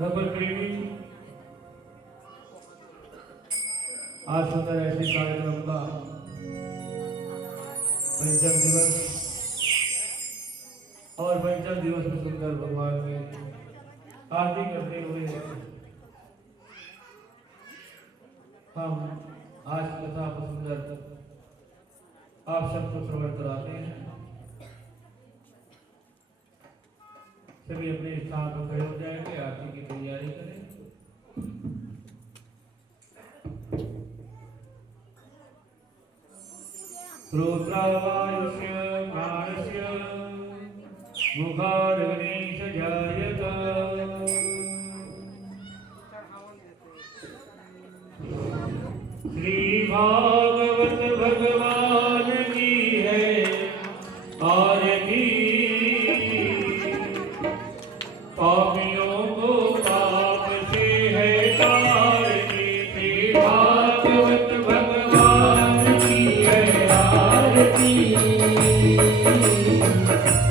भगवत प्रेमी आज सुंदर ऐसे कार्यक्रम का पंचम दिवस और पंचम दिवस में सुंदर भगवान की आरती करते हुए हम आज कथा को सुंदर आप सबको श्रवण कराते हैं। सभी अपने स्थान पर खड़े हो जाएंगे, आरती की तैयारी करें। श्रोत्रावायुष्य प्राणस्य मुखारग्निश जायत श्री भागवत भगवान की है आरती। पापियों को पाप से है तारती। श्री भागवत भगवान की है आरती।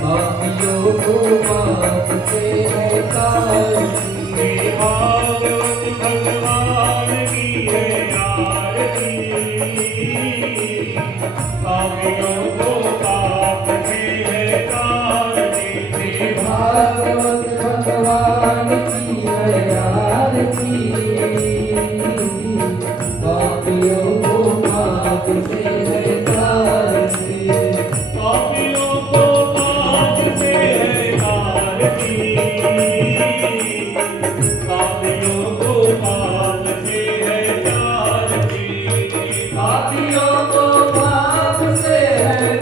पापियों को पाप से है तारती। श्री भागवत भगवान की है आरती। पापियों को पाप से है तारती। श्री भागवत भगवान की है आरती। पापियों को पाप से है तारती। पापियों को पाप से है तारती। पापियों को पाप से है तारती। पापियों को पाप से है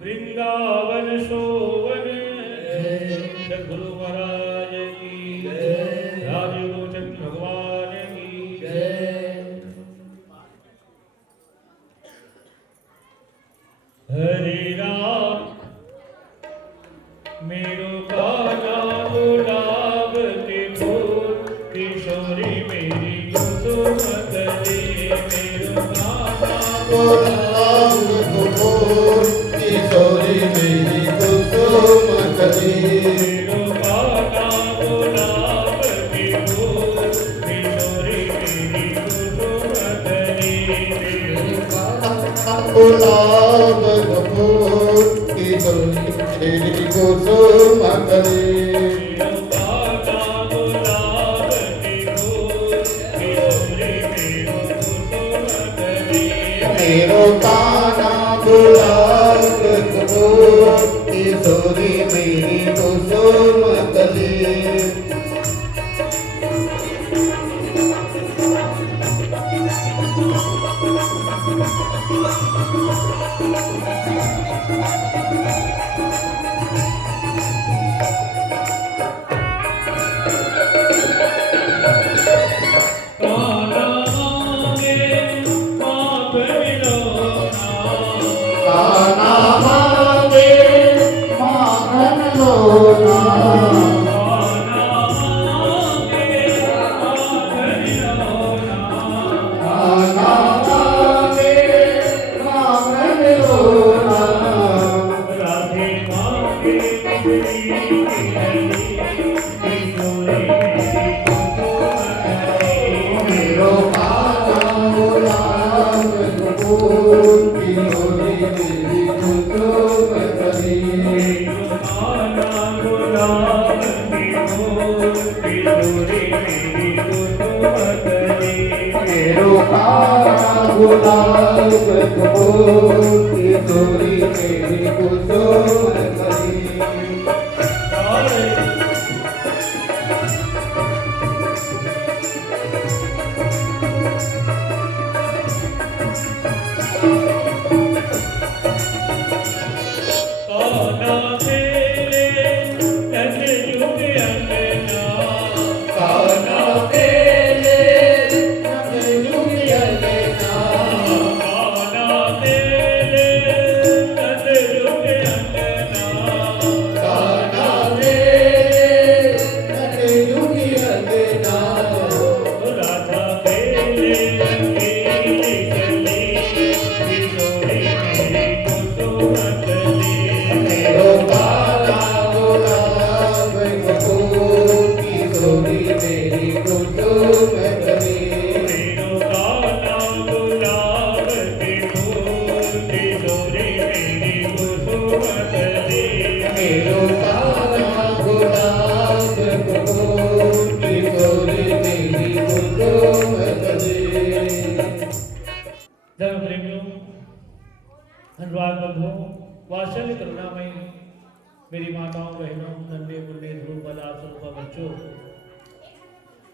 वृंदावन सोवन सद्गुरु महाराज की राजगोचन भगवान की हरे राम मेरो गाना गुलाब के फूल किशोरी मेरी कुसुम करे मेरो गाना गुलाब के फूल किशोरी मेरी कुसुम करे मेरो गाना गुलाब के फूल किशोरी मेरी कुसुम गुलाब कपूर किशोरी मेरी कुसुम कली मेरो काना गुलाब कपूर किशोरी मेरी कुसुम कली गुलाब कपूर किशोरी मेरी कुसुम कली वात्सल्य करुणामयी मेरी माताओं बहनों नन्हे मुन्ने ध्रुव पदार्थ बच्चों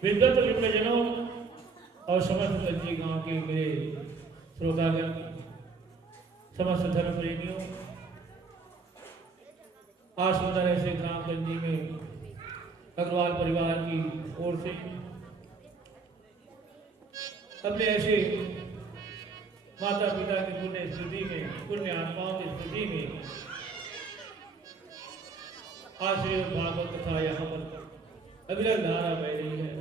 विद्वत विप्रजनों और समस्त कच्ची गांव के मेरे श्रोतागण समस्त धर्म प्रेमियों आज सुंदर ऐसे ग्राम गंजी में अग्रवाल परिवार की ओर से अपने ऐसे माता पिता की पुण्य स्मृति में पुण्य आत्माओं की स्मृति में आज श्री भागवत कथा यहाँ पर अविरल धारा बह रही है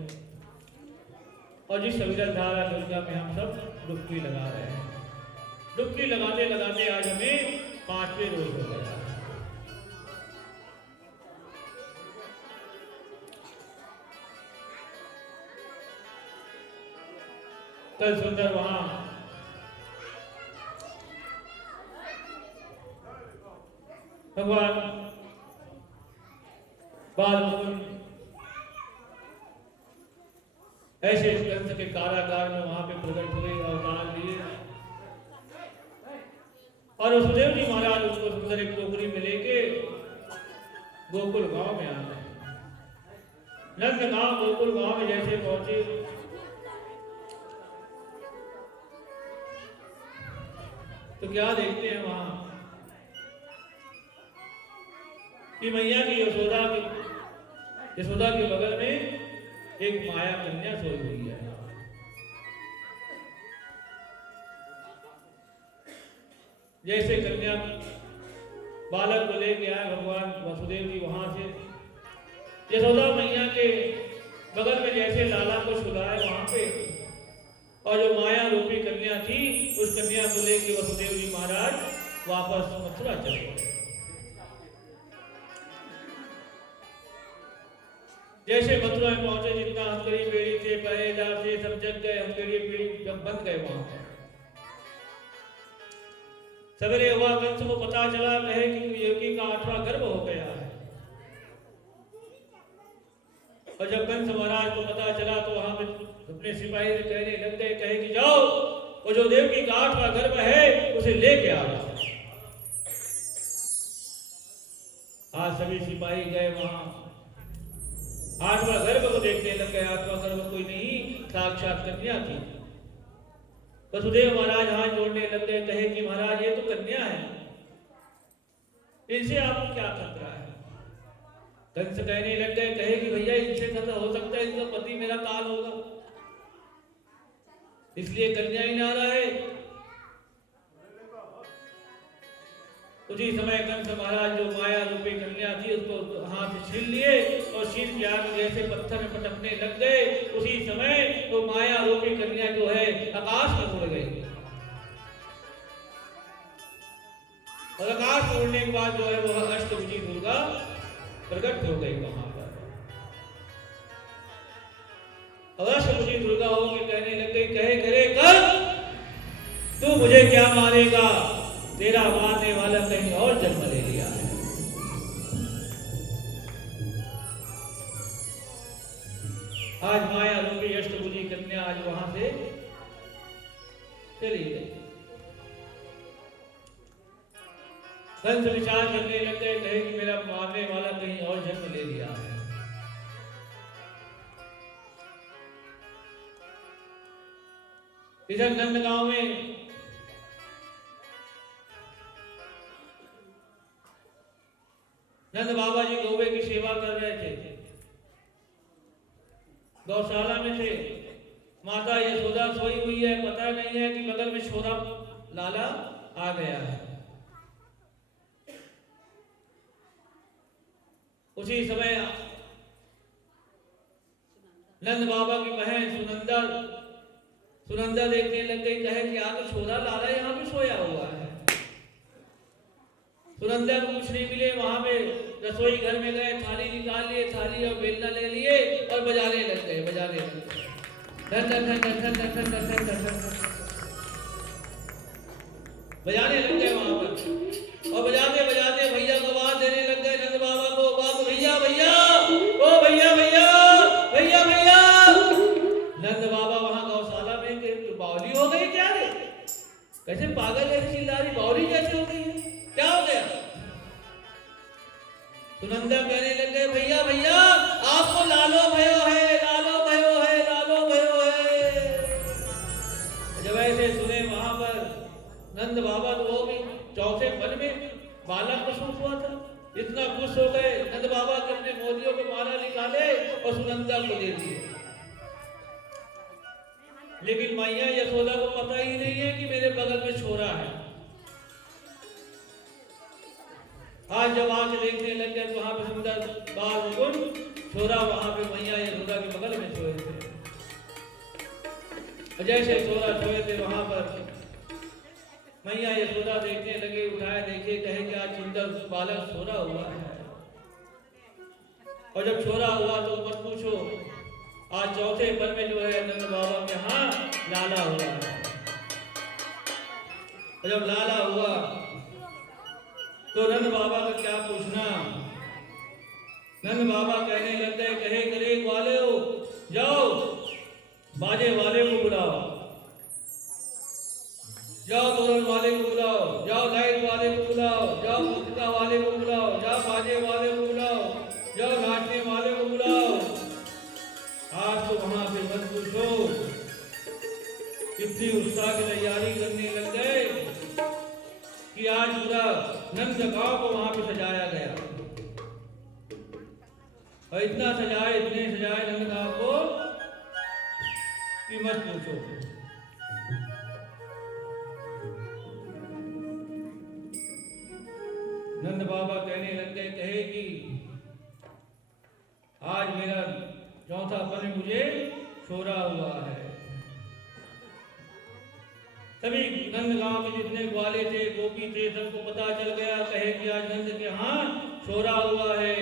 और जिस अविरल धारा दुर्गा में हम सब डुबकी लगा रहे हैं। डुबकी लगाते लगाते आज हमें 5वें रोज हो गया। कल सुंदर वहां भगवान बाल ऐसे कंस के कारागार में वहां पे प्रकट हुए अवतार लिए और वसुदेव जी महाराज उसको सुंदर एक टोकरी में लेके गोकुल गांव में आ गए। नंद गांव गोकुल गांव में जैसे पहुंचे तो क्या देखते हैं वहां कि मैया की यशोदा के बगल में एक माया कन्या सोई हुई है। जैसे कन्या बालक को लेके आए भगवान वसुदेव जी वहां से यशोदा मैया के बगल में जैसे लाला को सुलाए वहां पे और जो माया रूपी कन्या थी उस कन्या को लेके वसुदेव जी महाराज वापस मथुरा चले गए। जैसे मथुरा में पहुंचे जितना हथकड़ी बेड़ी थे पहरेदार थे सब जग गए, हथकड़ी बेड़ी जब बंद गए वहां सवेरे हुआ कंस को पता चला, कहे कि देवकी का 8वां गर्भ हो गया है। और जब कंस महाराज को पता चला तो वहां पे अपने सिपाही से कहने लग गए, कहे कि जाओ वो जो देवकी का 8वां गर्भ है उसे लेके आओ। आज सभी सिपाही गए वहां 8वां गर्भ को देखने लग गए। 8वां गर्भ कोई नहीं, साक्षात कन्या थी। वसुदेव महाराज हाथ जोड़ने लग गए, कहे कि महाराज ये तो कन्या है, इनसे आपको क्या खतरा है? कंस कहने लग गए, कहे कि भैया इनसे खतरा हो सकता है, इनका पति मेरा काल होगा, इसलिए कन्या ही ना रहे। उसी समय कंस महाराज जो माया रूपी कन्या थी उसको हाथ से छीन लिए और शीश के आगे जैसे पत्थर में पटकने लग गए। उसी समय वो माया रूपी कन्या जो है आकाश में उड़ गई और आकाश में उड़ने के बाद जो है वो अष्टभुजी दुर्गा प्रकट हो गई वहां पर। अष्टभुजी दुर्गा होकर कहने लग गई, कहे करे कर तू मुझे क्या मारेगा, तेरा मारने वाला कहीं और जन्म ले लिया है। आज माया रूपी अष्टभुजी कन्या आज वहां से चली गई। कंस विचार करने लग गए, कहे कि मेरा मारने वाला कहीं और जन्म ले लिया है। इधर नंदगांव में नंद बाबा जी गौवे की सेवा कर रहे थे, गौशाला में थे। माता यशोदा सोई हुई है, पता नहीं है कि बगल में छोरा लाला आ गया है। उसी समय नंद बाबा की बहन सुनंदा देखने लग गई, कहे कि आ तो छोरा लाला यहाँ पे सोया हुआ है। सुनंदा को कुछ नहीं मिले, वहां पे रसोई घर में गए, थाली निकाल लिए, थाली और बेलना ले लिए और बजाने लग गए। बजाने लग गए वहां पर और बजाते बजाते भैया को आवाज देने लग गए। नंद बाबा को आवाज, भैया भैया, ओ भैया भैया, भैया भैया। नंद बाबा वहां गौशाला में बावली हो गई क्या रे? कैसे पागल जैसी चिल्ला रही, बावली कैसे हो गई है, क्या हो गया? सुनंदा कहने लग गए, भैया भैया आपको लालो भयो है, लालो भयो है, लालो भयो है। जब ऐसे सुने वहां पर नंद बाबा तो वो भी चौथे पल में बालक प्रसूत हुआ था, इतना खुश हो गए। नंद बाबा के अपने मोदियों को माला निकाले और सुनंदा को दे दिए। लेकिन मैया यशोदा को पता ही नहीं है कि मेरे बगल में छोरा है। आज जब आके देखने लग गए तो वहां पे सुंदर बाल मुकुंद छोरा वहां पे मैया यशोदा के बगल में सोए थे। जैसे छोरा सोए थे वहां पर मैया यशोदा देखने लगे, उठाए देखे, कहे कि आज सुंदर बालक छोरा हुआ है। और जब छोरा हुआ तो मत पूछो, आज चौथे पल में जो है नंद बाबा के यहाँ लाला हुआ है। और जब लाला हुआ तो नंद बाबा का क्या पूछना। नंद बाबा कहने लग गए, कहे करे वाले हो, जाओ बाजे वाले को बुलाओ, जाओ तोरण वाले को बुलाओ, जाओ लाइट वाले को बुलाओ, जाओ पुस्तका वाले को बुलाओ, जाओ बाजे वाले को बुलाओ, जाओ नाचने वाले को बुलाओ। आज तो वहां पे मत पूछो, इतनी उत्साह की तैयारी करने लग गए कि आज पूरा नंदगांव को वहां पे सजाया गया। और इतना सजाए, इतने सजाए नंदगांव को कि मत पूछो। नंद बाबा कहने लग गए, कहे कि आज मेरा चौथा पल मुझे छोरा हुआ है। सभी नंदगांव में जितने ग्वाले थे, गोपी थे, सबको पता चल गया। कहे कि आज नंद के यहाँ छोरा हुआ है।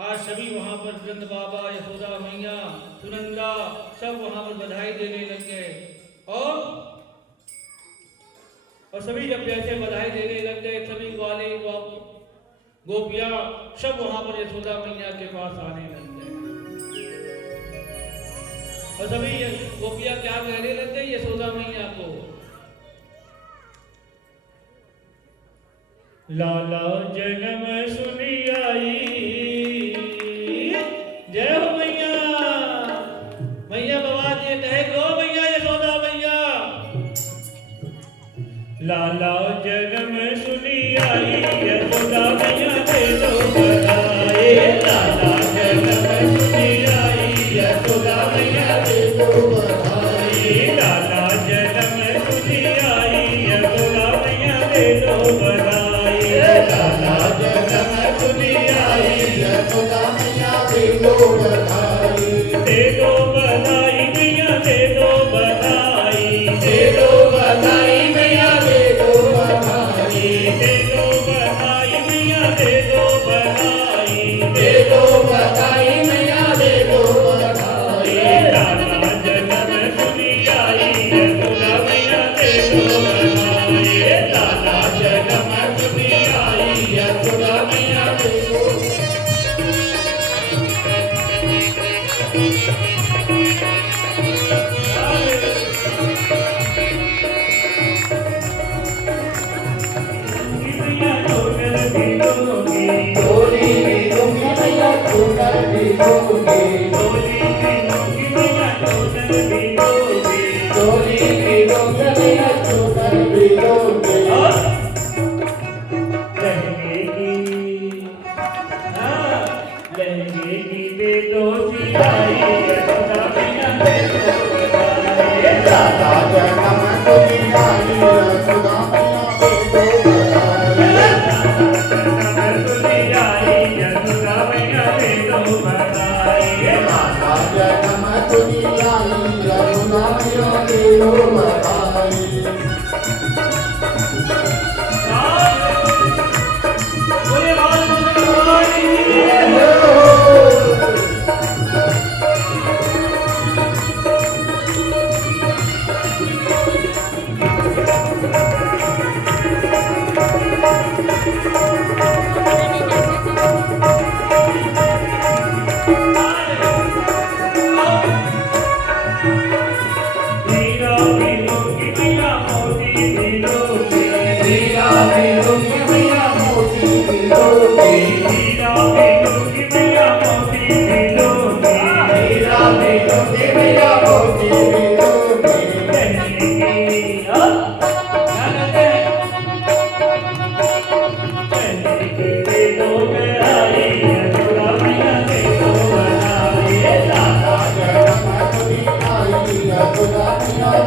आज सभी वहां पर नंद बाबा, यशोदा मैया, सुनंदा सब वहां पर बधाई देने लग गए। और और सभी जब जैसे बधाई देने लग गए, सभी ग्वाले गोपियां सब वहां पर यशोदा मैया के पास आने लग गए। और सभी गोपियां क्या कहने लग गई यशोदा मैया को, लाला जन्म सुनी आई। जय हो मैया। मैया बाबा जी कहे गो मैया यशोदा मैया, लाला जन्म सुनी आई यशोदा मैया दे दो बधाई। लाला जन्म सुनी आई यशोदा मैया दे दो बधाई। लाला जन्म सुनी आई यशोदा मैया दे दो बधाई। लाला जन्म सुनी आई यशोदा मैया दे दो बधाई। दे दो बधाई मैया दे दो बधाई। दे दो बधाई मैया दे दो बधाई। दे दो बधाई मैया दे दो बधाई। दे दो बधाई मैया दे दो बधाई। लाला जन्म सुनी आई यशोदा मैया दे दो बधाई। लाला जन्म सुनी आई यशोदा मैया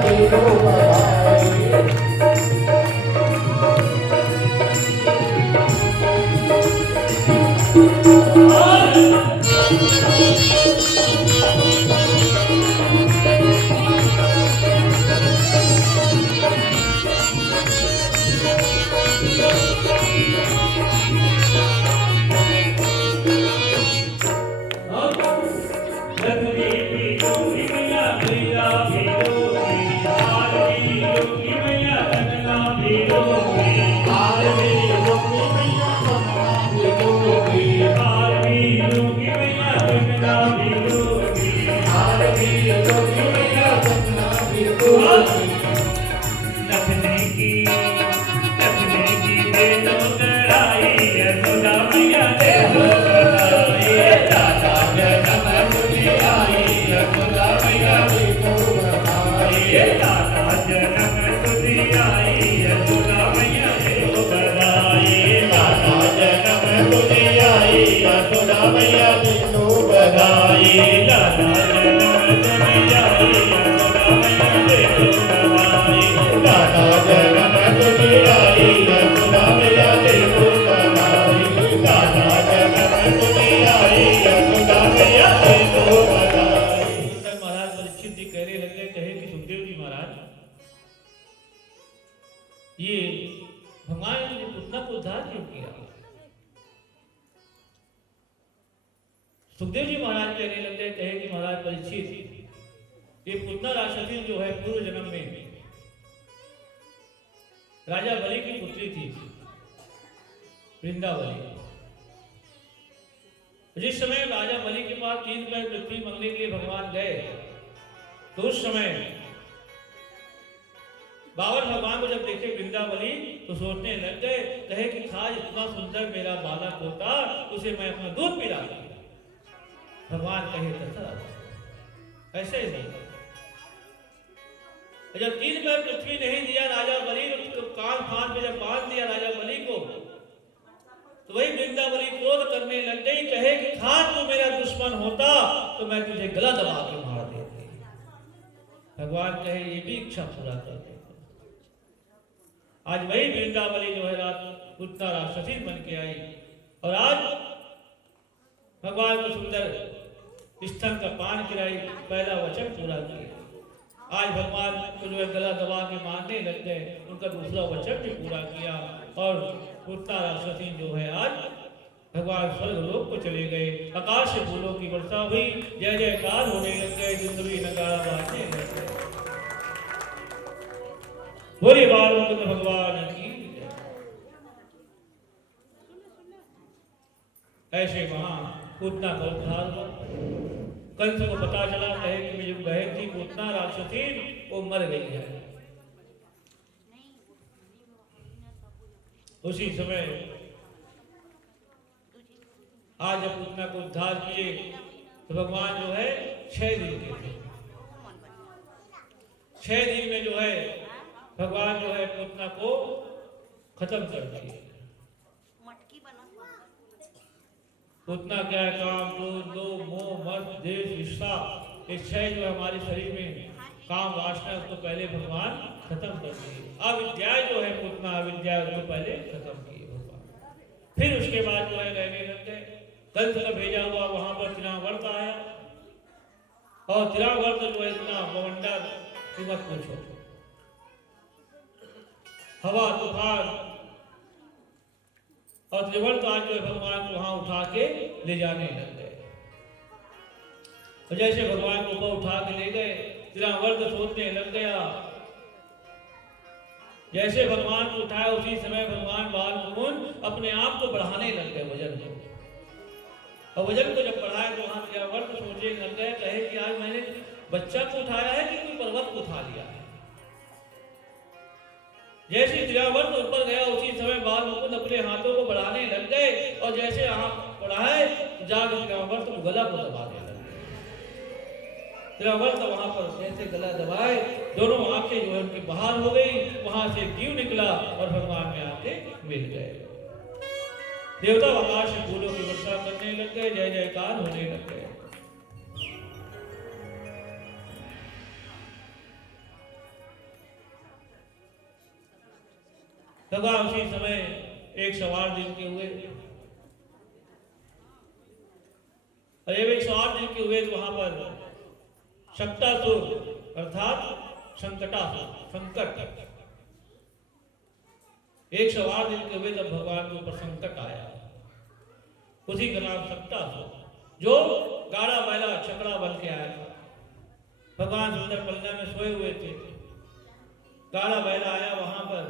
दे दो ये भगवान ने पुतना को उद्धार क्यों किया। सुखदेव जी महाराज कहने लगते कहे कि महाराज परीक्षित, ये पुतना राक्षसी जो है पूर्व जन्म में राजा बलि की पुत्री थी वृंदावली। जिस समय राजा बलि के पास 3 पैर पृथ्वी मांगने के लिए भगवान गए, तो उस समय बाबर भगवान को जब देखे वृंदावली तो सोचने लग गए, कहे कि खास इतना सुंदर मेरा बालक होता, उसे मैं अपना दूध पिलाता। भगवान कहे तथा ऐसे ही जब 3 पैर पृथ्वी नहीं दिया राजा बलि, तो कान फान पे जब बांध दिया राजा बलि को, तो वही वृंदावली क्रोध करने लग गई, कहे कि खास तो मेरा दुश्मन होता तो मैं तुझे गला दबा के मार देती। भगवान कहे ये भी इच्छा पूरा कर दे। आज वही वृंदावली जो है रात उतना राक्षसी बन के आई, और आज भगवान को सुंदर स्तन का पान खिलाई, पहला वचन पूरा किया। आज भगवान को जो है गला दबा के मारने लग गए, उनका दूसरा वचन भी पूरा किया, और उतना राक्षसी जो है आज भगवान स्वर्गलोक को चले गए। आकाश से फूलों की वर्षा हुई, जय जयकार होने लग गए, दुंदुभी नगाड़ा बाजने लग गए। बोले बालक भगवान की जय। ऐसे वहां उतना का उद्धार हुआ। कंस को पता चला, कहे कि मेरी बहन थी उतना राक्षसी, वो मर गई है। उसी समय आज जब पूतना को उद्धार किए, तो भगवान जो है 6 दिन के थे। 6 दिन में जो है भगवान जो है पूतना को खत्म कर दिए। पूतना क्या है? काम, क्रोध, लोभ, मोह, मद, द्वेष, ईर्ष्या, ये 6 जो हमारे शरीर में काम वासना, उसको पहले भगवान खत्म कर दिए। अविद्या जो है पूतना अविद्या उसको पहले खत्म किए भगवान। फिर उसके बाद जो है रहने लग गए। कंस का भेजा हुआ वहां पर तिरावर्त आया, और तिरावर्त जो है इतना बवंडर कि मत पूछो। हवा तूफान और त्रिवर्त आज जो है भगवान को वहां उठा के ले जाने लग गए। और जैसे भगवान को ऊपर उठा के ले गए, तिरावर्त सोचने लग गया। जैसे भगवान को उठाया, उसी समय भगवान बालमुकुंद अपने आप को बढ़ाने लग गए वजन को। और वजन को जब बढ़ाया तो वहां तिरावर्त सोचने लग गए, कहे कि आज मैंने बच्चा को उठाया है कि कोई पर्वत को उठा लिया है। जैसे तिरावर्त ऊपर गया, उसी समय बालमुकुंद अपने हाथों को बढ़ाने लग गए, और जैसे हाथ बढ़ाए जाकर तिरावर्त को गला को दबाने लगे। तिरावर्त वहां पर जैसे गला दबाए, दोनों आंखें जो है उनकी बाहर हो गई, वहां से जीव निकला और भगवान में आके मिल गए। देवता आकाश से फूलों की वर्षा करने लग गए, जय जयकार होने लग गए। भगवान उसी समय 108 दिन के हुए, और जब 108 दिन के हुए तो वहां पर शक्तासुर अर्थात संकटासुर, संकट 108 दिन के हुए तब भगवान के ऊपर संकट आया। उसी का नाम शक्तासुर, जो गाड़ा बैला छकड़ा बन के आया था। भगवान सुंदर पलना में सोए हुए थे, गाड़ा बैला आया वहां पर,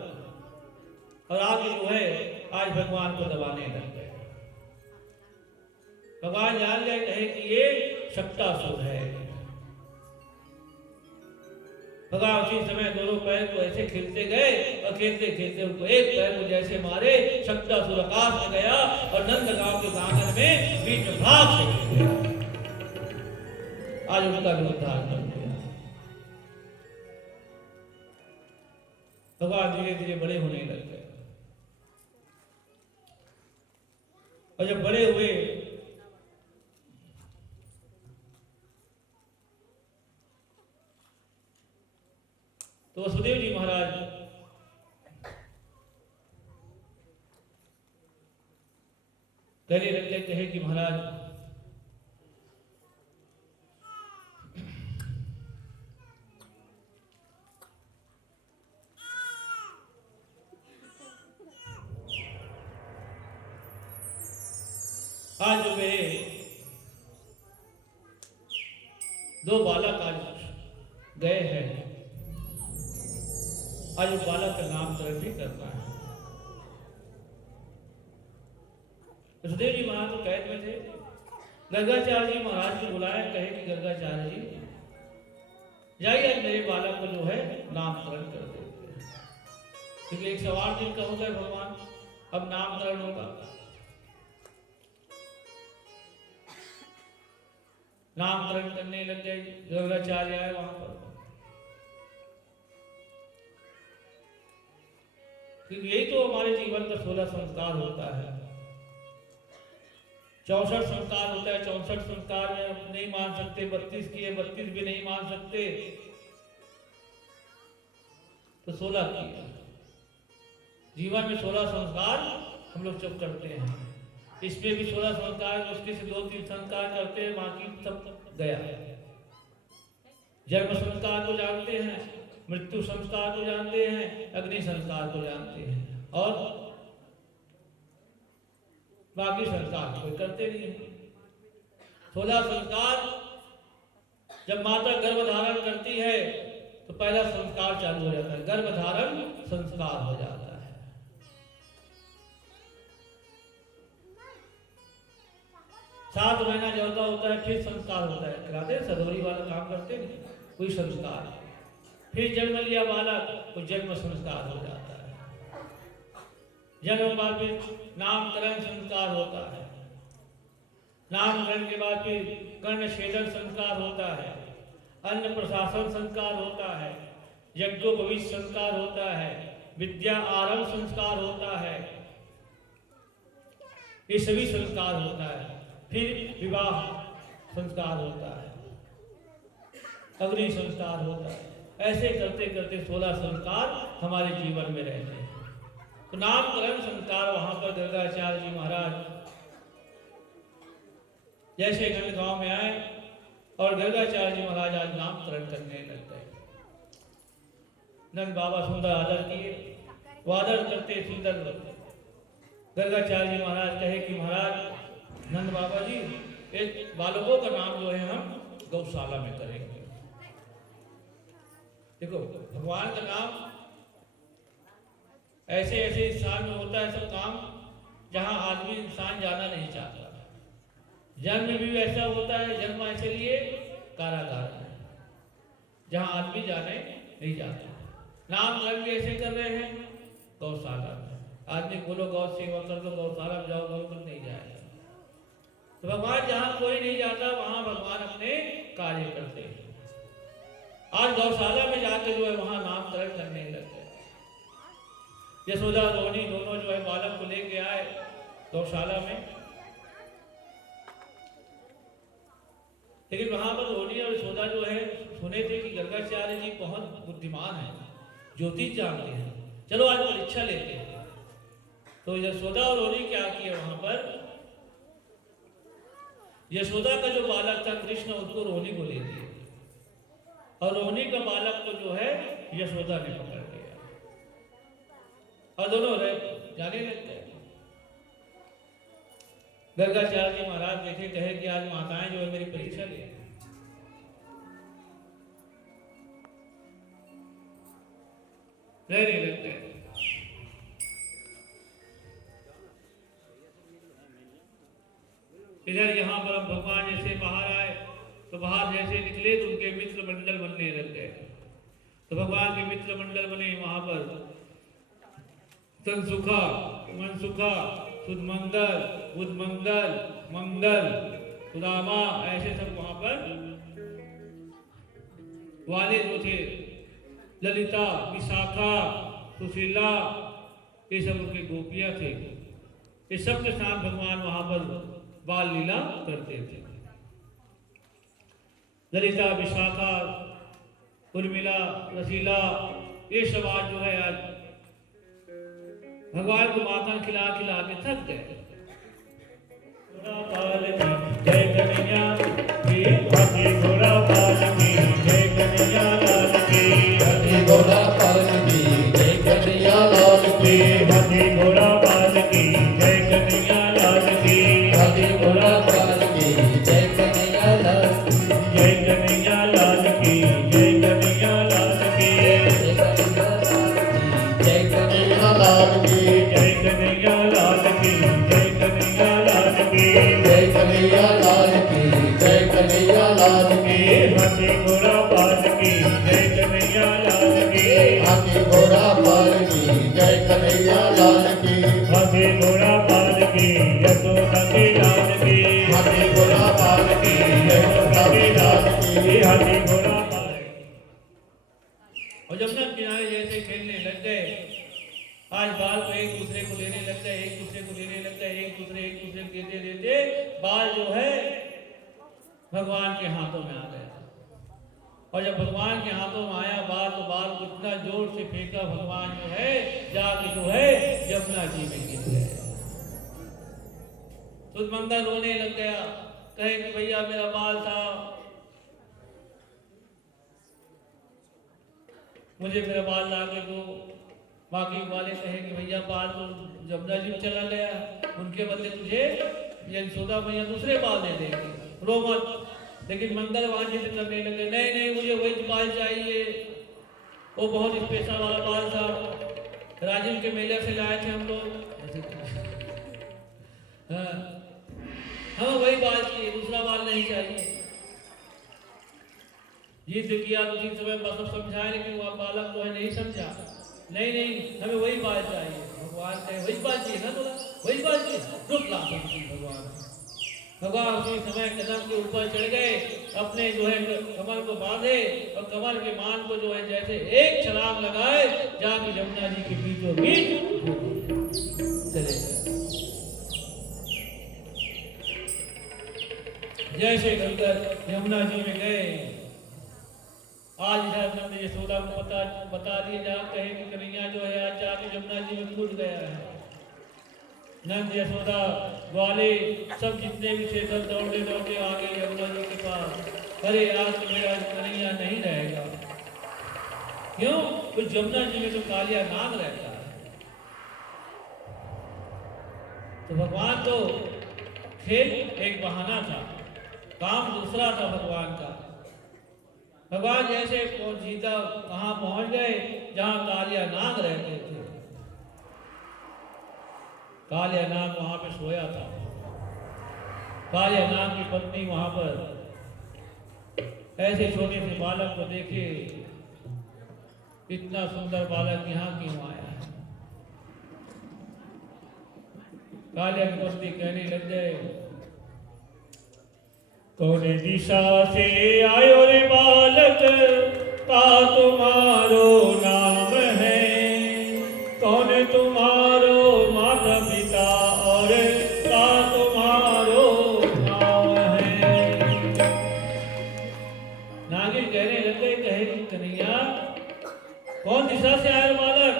और आगे जो है आज भगवान को दबाने लग गए। भगवान जान गए, कहे कि ये शक्तासुर है। भगवान उसी समय दोनों पैर को ऐसे खेलते गए, और खेलते खेलते उनको एक पैर को जैसे मारे, शक्तासुर आकाश में गया और नंदगांव के आंगन में बीच में भाग से गिर गया। आज उनका भी उद्धार कर दिया। भगवान धीरे धीरे बड़े होने लग गए, और जब बड़े हुए तो वसुदेव जी महाराज कहने लग गए, कहे कि महाराज आज जो मेरे 2 बालक आज गए हैं, आज वो बालक का नामकरण भी करना है। सुखदेव जी महाराज तो कैद में थे, गर्गाचार्य जी महाराज को बुलाया, कहे कि गर्गाचार्य जी जाइए आज मेरे बालक को जो है नामकरण कर देते हैं, क्योंकि 108 दिन का हो गए भगवान, अब नामकरण होगा। नामकरण करने लग गए, गर्गाचार्य आए वहां पर, क्योंकि यही तो हमारे जीवन का 16 संस्कार होता है। 64 संस्कार होता है, 64 संस्कार में हम नहीं मान सकते, 32 किए 32 भी नहीं मान सकते, तो 16 किए। जीवन में 16 संस्कार हम लोग जब करते हैं, इसमें भी 16 संस्कार, उसके से 2-3 संस्कार करते हैं, बाकी सब गया। जन्म संस्कार को जानते हैं, मृत्यु संस्कार को जानते हैं, अग्नि संस्कार को जानते हैं, और बाकी संस्कार कोई करते नहीं है। 16 संस्कार जब माता गर्भ धारण करती है तो पहला संस्कार चालू हो जाता है, गर्भ धारण संस्कार हो जाता है। सात महीना जलता होता है, फिर संस्कार होता है, कराते सदोरी वाला काम करते नहीं, कोई संस्कार। फिर जन्म लिया बालक तो जन्म संस्कार हो जाता है। जन्म बाद फिर नामकरण संस्कार होता है, नामकरण के बाद फिर कर्ण छेदन संस्कार होता है, अन्न प्रशासन संस्कार होता है, यज्ञोपवीत संस्कार होता है, विद्या आरंभ संस्कार होता है, ये सभी संस्कार होता है। फिर विवाह संस्कार होता है, अग्नि संस्कार होता है। ऐसे करते करते 16 संस्कार हमारे जीवन में रहते हैं। तो नामकरण संस्कार वहां पर गर्गाचार्य जी महाराज जैसे गंज गांव में आए और गर्गाचार्य जी महाराज आज नामकरण करने लग गए। नंद बाबा सुंदर आदर किए, वो आदर करते सुंदर गर्गाचार्य जी महाराज कहे कि महाराज नंद बाबा जी, एक बालकों का नाम जो है हम गौशाला में करेंगे। देखो भगवान का नाम ऐसे ऐसे स्थान में होता है सब काम जहां आदमी इंसान जाना नहीं चाहता। जन्म भी ऐसा होता है, जन्म ऐसे लिए कारागार में जहां आदमी जाने नहीं जाता। नामकरण भी ऐसे कर रहे हैं गौशाला में, आदमी बोलो गौ सेवा कर दो, गौशाला में जाओ, गौ नहीं जाएगा। तो भगवान जहां कोई नहीं जाता वहां भगवान अपने कार्य करते हैं। आज गौशाला में जाकर जो है वहां नामकरण करने लग गए। यशोदा रोहिणी दोनों जो है बालक को लेके आए गौशाला में, लेकिन वहां पर रोहिणी और यशोदा जो है सुने थे कि गर्गाचार्य जी बहुत बुद्धिमान है, ज्योतिष जानते हैं, चलो आज परीक्षा लेते हैं। तो यशोदा और रोहिणी क्या किए, वहां पर यशोदा का जो बालक था कृष्ण उसको रोहिणी को ले दिए और रोहिणी का बालक को जो है यशोदा ने पकड़ लिया और दोनों जाने लगते हैं। गर्गाचार्य जी महाराज देखे, कहे कि आज माताएं जो है मेरी परीक्षा ले रहने लगते हैं। इधर यहाँ पर अब भगवान जैसे बाहर आए तो बाहर जैसे निकले तो उनके मित्र मंडल बनने लग गए। तो भगवान के मित्र मंडल बने, वहां पर तनसुखा, मनसुखा, सुदमंगल, बुधमंगल, मंगल, सुदामा, ऐसे सब वहां पर वाले जो थे, ललिता, विशाखा, सुशीला, ये सब उनके गोपियां थे। ये सब के साथ भगवान वहां पर बाल लीला करते थे। ललिता, विशाखा, उर्मिला, रसीला, ये सब आज जो है आज भगवान को माखन खिला खिला के थक गए। जय कन्हैया की, हाथी घोड़ा पाल की, जय कन्हैया लाल की, हाथी घोड़ा पाल की, जय कन्हैया लाल की, हाथी घोड़ा पाल की, जय कन्हैया लाल की, हाथी घोड़ा पाल की, जय कन्हैया लाल की, जय कन्हैया लाल की, जय कन्हैया लाल की, जय कन्हैया लाल की। में जैसे खेलने लग गए। आज बाल को एक दूसरे को देने लग गए, एक दूसरे को देने लग गए, एक दूसरे को देते देते बाल जो है भगवान के हाथों में आ गया। और जब भगवान के हाथों में आया बाल तो बाल को इतना जोर से फेंका, भगवान जो है जाके जो है यमुना जी में गिर गए। तो मंगल रोने लग गया, कहे कि भैया मेरा बाल था, मुझे मेरा बाल ला के दो। बाकी वाले कहे कि भैया बाल तो यमुना जी में चला गया, उनके बदले तुझे यशोदा मैया दूसरे बाल दे देंगे, रो मत। लेकिन मंगल वहां जिद करने लगे, नहीं नहीं मुझे वही बाल चाहिए, वो बहुत स्पेशल वाला बाल था, राजिम के मेले से लाए थे हम लोग। हाँ, हमें वही बाल चाहिए, दूसरा बाल नहीं चाहिए। जिद किया तो उसी समय बस समझाए, लेकिन वह बालक जो है नहीं समझा। नहीं नहीं हमें वही बाल चाहिए। भगवान कहे वही बाल चाहिए ना, बोला वही बाल चाहिए, रुक ला भगवान उसी समय कदम के ऊपर चढ़ गए, अपने जो है कमर को बांधे और कमर के मान को जो है जैसे एक छलांग लगाए, जाके यमुना जी के बीचों बीच चले गए। जैसे गंगा यमुना जी में गए, आज इधर नंद यशोदा को बता दिए जा, कहे कि कन्हैया जो है आज जाके यमुना जी में कूद गया है। नंद यशोदा ग्वाले सब जितने भी थे सब दौड़ते दौड़ते आ गए यमुना जी के पास। अरे आज तो मेरा कन्हैया नहीं रहेगा। क्यों? कुछ यमुना जी में तो कालिया नाग रहता है। तो भगवान तो खेल एक बहाना था, काम दूसरा था भगवान का। भगवान जैसे सीधा कहाँ पहुंच गए जहां कालिया नाग रहते थे। कालिया नाग वहां पे सोया था। कालिया नाग की पत्नी वहां पर ऐसे छोटे से बालक को देखे, इतना सुंदर बालक यहाँ क्यों आया। कालिया की पत्नी कहने लग गए, कौन दिशा से आयो रे बालक, का तुम्हारो नाम है, कौन तुम्हारो माता पिता और का तुम्हारो नाम है। नागिन कहने लगे, कहे कि कन्हैया कौन दिशा से आयो बालक,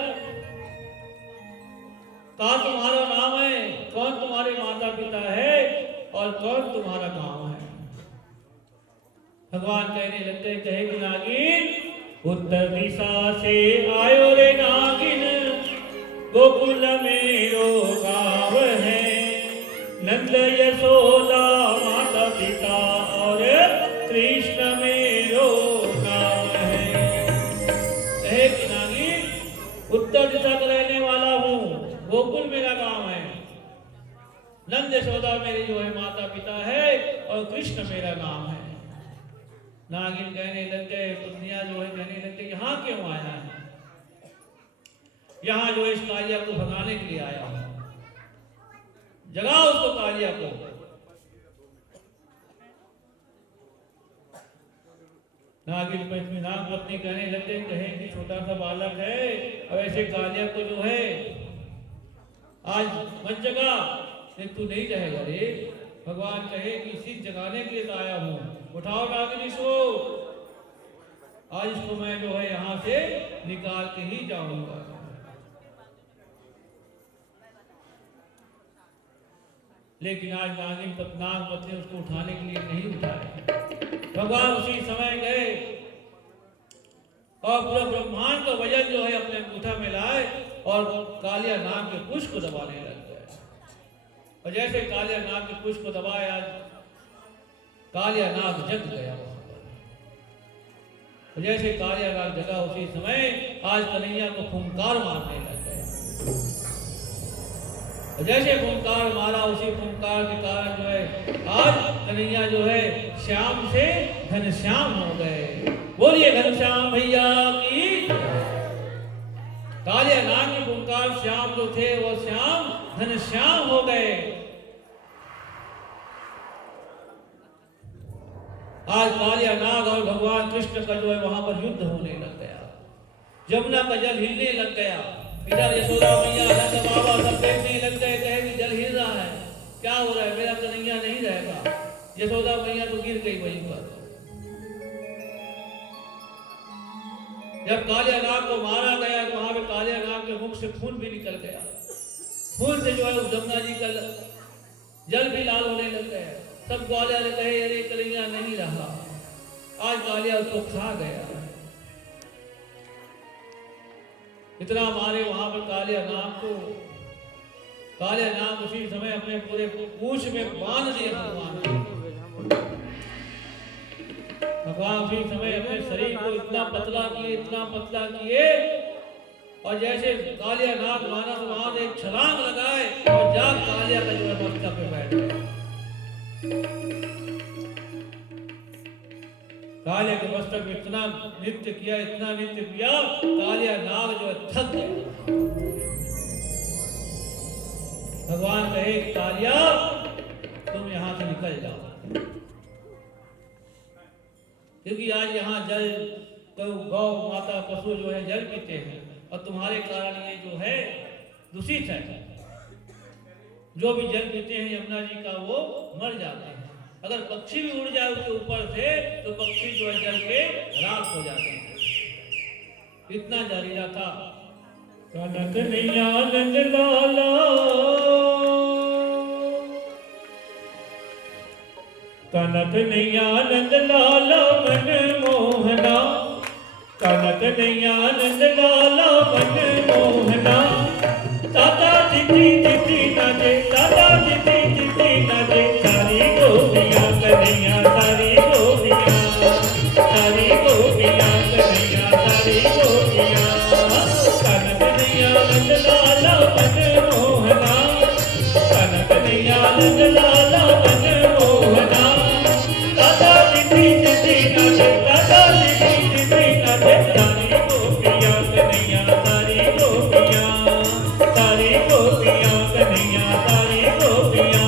का तुम्हारा नाम है, कौन तुम्हारे माता पिता है और कौन तुम्हारा गांव है। भगवान कहने लगते, कहे कि नागिन उत्तर दिशा से आयो रे नागिन, गोकुल मेरो गाँव है, नंद यशोदा माता पिता और कृष्ण मेरो नाम है। कहे कि नागिन उत्तर दिशा का रहने वाला हूँ, गोकुल मेरा गाँव है, नंद यशोदा मेरे जो है माता पिता है और कृष्ण मेरा नाम है। नागिन कहने लग गए, पुतलियां जो है कहने लग गए, यहाँ क्यों आया है, यहाँ जो इस कालिया को भगाने के लिए आया है, जगाओ उसको कालिया को। नागिन पत्नी नाग पत्नी कहने लग गए, कहे कि छोटा सा बालक है और ऐसे कालिया को जो है आज मत जगा, तू नहीं रहेगा रे। भगवान कहे कि इसी जगाने के लिए तो आया हूँ, उठाओ नागिन इसको, आज इसको मैं जो है यहाँ से निकाल के ही जाऊंगा। लेकिन आज नागिन नाग पत्नी उसको उठाने के लिए नहीं उठाए। भगवान उसी समय गए और पूरा ब्रह्मांड का वजन जो है अपने अंगूठा में लाए और कालिया नाग के पुष्प को दबाने लग गए। और जैसे कालिया नाग के पुष्प को दबाया, कालिया नाग जग गया। और जैसे कालिया नाग जगा, उसी समय आज कन्हैया को फुंकार मारने लग गया। और जैसे फुंकार मारा, उसी फुंकार के कारण जो है आज कन्हैया जो है श्याम से घनश्याम हो गए। बोलिए घनश्याम भैया की। कालिया नाग के फुंकार श्याम जो थे वो श्याम घनश्याम हो गए। आज कालिया नाग और भगवान कृष्ण का जो है वहां पर युद्ध होने लग गया। जमुना का जल हिलने लग गया। इधर यशोदा मैया नंद बाबा सब देखने लग गए, कहे कि जल हिल रहा है, क्या हो रहा है, मेरा कन्हैया नहीं रहेगा। यशोदा मैया तो गिर गई वहीं पर। जब कालिया नाग को मारा गया तो वहां पे कालिया नाग के मुख से खून भी निकल गया। खून से जो है जमुना जी का जल भी लाल होने लग गया। सब ग्वालियर ने कहे अरे कन्हैया नहीं रहा, आज कालिया उसको खा गया। इतना मारे वहां पर कालिया नाग को। कालिया नाग उसी समय अपने पूरे पूंछ में बांध दिए भगवान उसी समय अपने शरीर को इतना पतला किए और जैसे कालिया नाग माना तो वहां से एक छलांग लगाए और जाग कालिया का जो है मस्तक पे बैठ गया। कालिया के मस्तक में इतना नृत्य किया कालिया नाग जो है थक गया। भगवान कहे कालिया तुम यहां से निकल जाओ, क्योंकि आज यहाँ जल गौ माता पशु जो है जल पीते हैं और तुम्हारे कारण ये जो है दूषित है। जो भी जल पीते हैं यमुना जी का वो मर जाते हैं। अगर पक्षी भी उड़ जाए उसके ऊपर से तो पक्षी जो है जल के राख हो जाते हैं। इतना जहरीला था। कनक नंद लाला, कनक नंद लाला मन मोहना, कनक नंद लाला मन मोहना। दादा जिती जिती नजे, दादा जिती जिती नजे, सारी गोपियां कन्हैया सारी गोपियां, सारी गोपियां कन्हैया सारी गोपियां। कनक नंद लाला मन मोहना, कनक नंद लाला मन मोहना। दादा जिती जिती नजे, दादा जिती जिती नजे, सारी गोपियां कन्हैया सारी गोपियां, सारी गोपियां कन्हैया सारी गोपियां।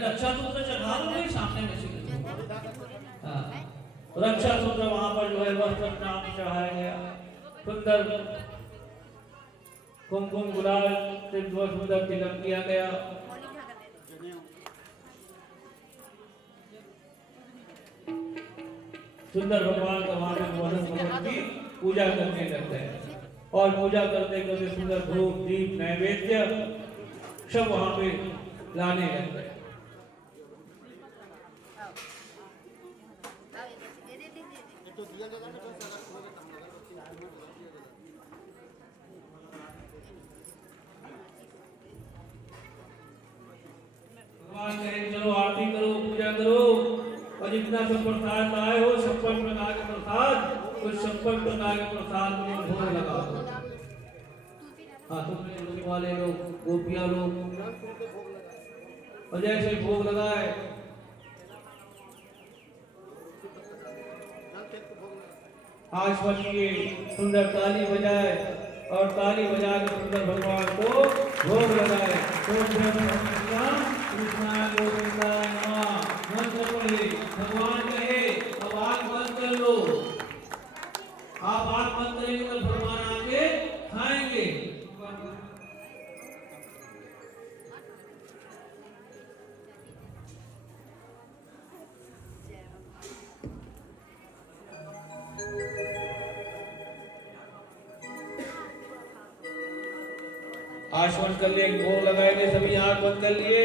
रक्षा सूत्र चढ़ा दो नहीं सामने में से। रक्षा सूत्र वहां पर जो है वस्त्र नाम चढ़ाया गया। सुंदर कुमकुम गुलाल से सुंदर तिलक किया गया। सुंदर भगवान का वहां पे भगवान की पूजा करने लगते हैं और पूजा करते करते सुंदर धूप दीप नैवेद्य सब वहां पे लाने लगते हैं। भगवान कहे चलो आरती करो पूजा करो और जितना सब प्रसाद लाए हो 56 प्रकार के प्रसाद उस 56 प्रकार के प्रसाद में भोग लगा दो। हाँ तुम वाले लोग गोपियां लोग और जैसे भोग लगाए आश्वन की सुंदर ताली बजाए और ताली बजा के सुंदर भगवान को भोग लगाए। भगवान कहे अब आँख बंद कर लो, आप आँख बंद करेंगे तो भगवान आके खाएंगे। आश्वन कर लिए, भोग लगाएंगे, सभी आंख बंद कर लिए,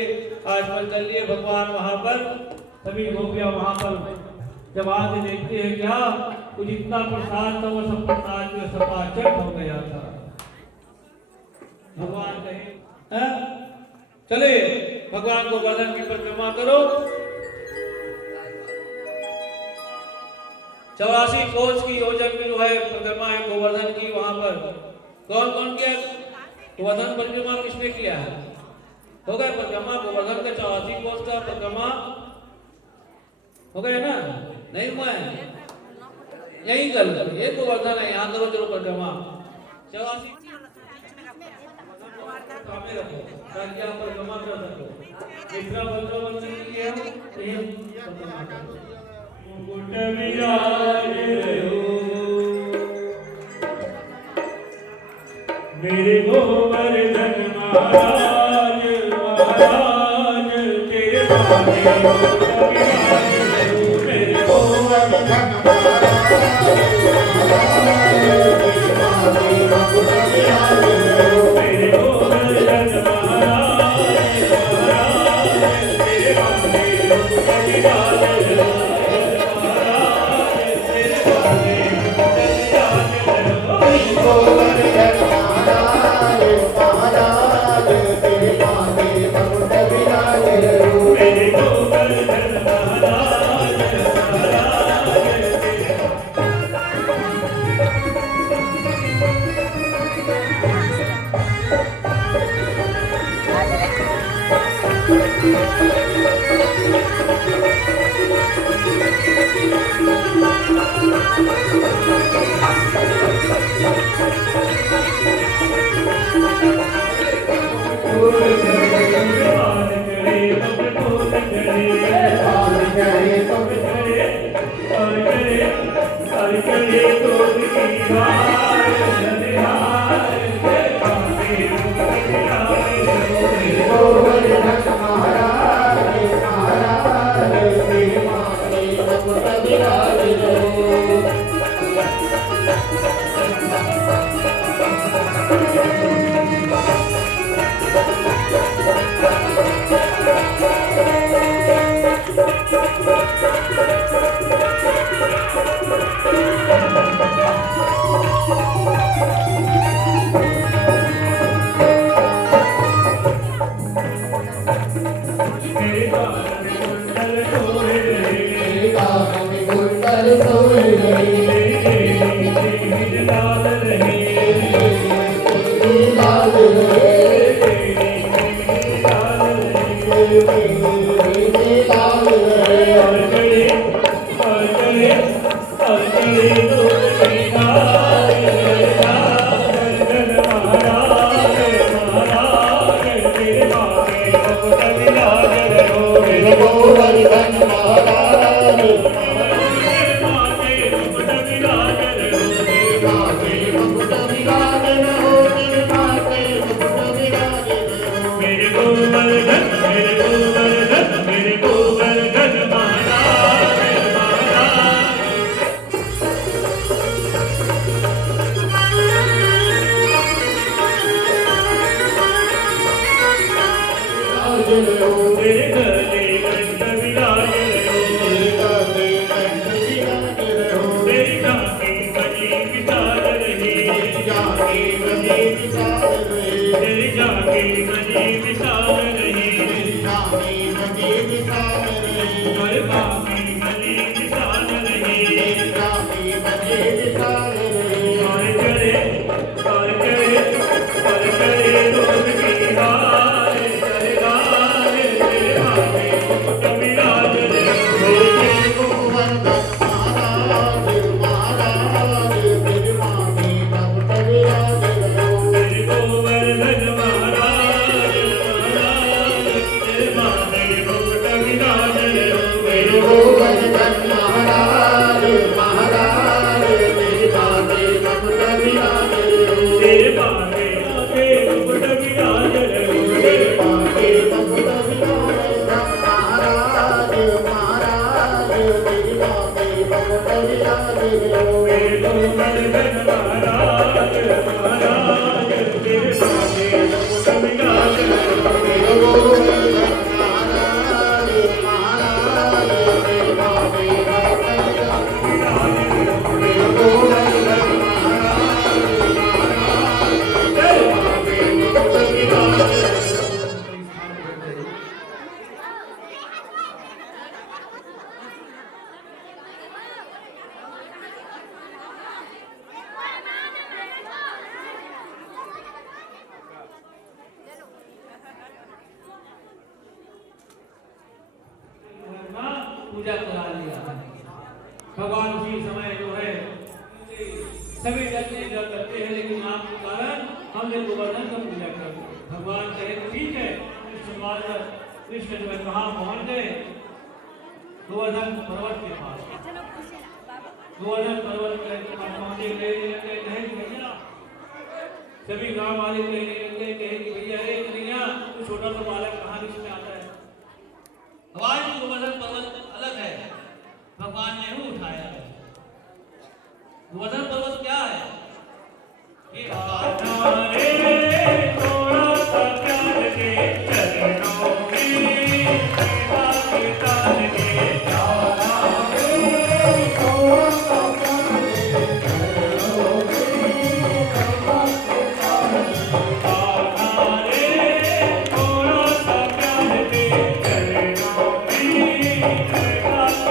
आश्वन कर लिए। भगवान वहां पर सभी गोपियां वहां पर जब आके देखते हैं क्या कुछ इतना प्रसाद था, वो सब प्रसाद में सपाचक हो गया था। भगवान कहे चले भगवान को गोवर्धन की परिक्रमा करो। 84 कोस की योजन की जो है परिक्रमा है गोवर्धन की। वहां पर कौन कौन किया गोवर्धन परिक्रमा? किसने किया है? हो गया परिक्रमा गोवर्धन का 84 कोस का परिक्रमा हो गया ना? नहीं हुआ है? यही कर लो, ये गोवर्धन है, यहाँ करो चलो परिक्रमा 84 परिक्रमा कर सको। तीसरा परिक्रमा किया मेरे गोवर्धन महाराज महाराज तेरे माने मेरे गोवर्धन मेरे गोवर्धन महाराज महाराज तेरे महाराज पूजा करा लिया। भगवान उसी समय जो है सभी डर करते हैं, लेकिन आपके कारण हमने गोवर्धन को पूजा कर दी। भगवान कहे ठीक है, कृष्ण जो है कहाँ पहुंच गए? गोवर्धन पर्वत के पास। गोवर्धन पर्वत के पास पहुंचे, कहे कि भैया, सभी गांव वाले कहे कि भैया एक कन्हैया तू छोटा सा बालक कहाँ में आता है? भगवान गोवर्धन पर्वत अलग है, भगवान ने ही उठाया है। गोवर्धन पर्वत क्या है? ये थोड़ा सा प्यार के चरणों में मेरा किताब के थोड़ा सा प्यार के चरणों में थोड़ा सा प्यार के चरणों में मेरा किताब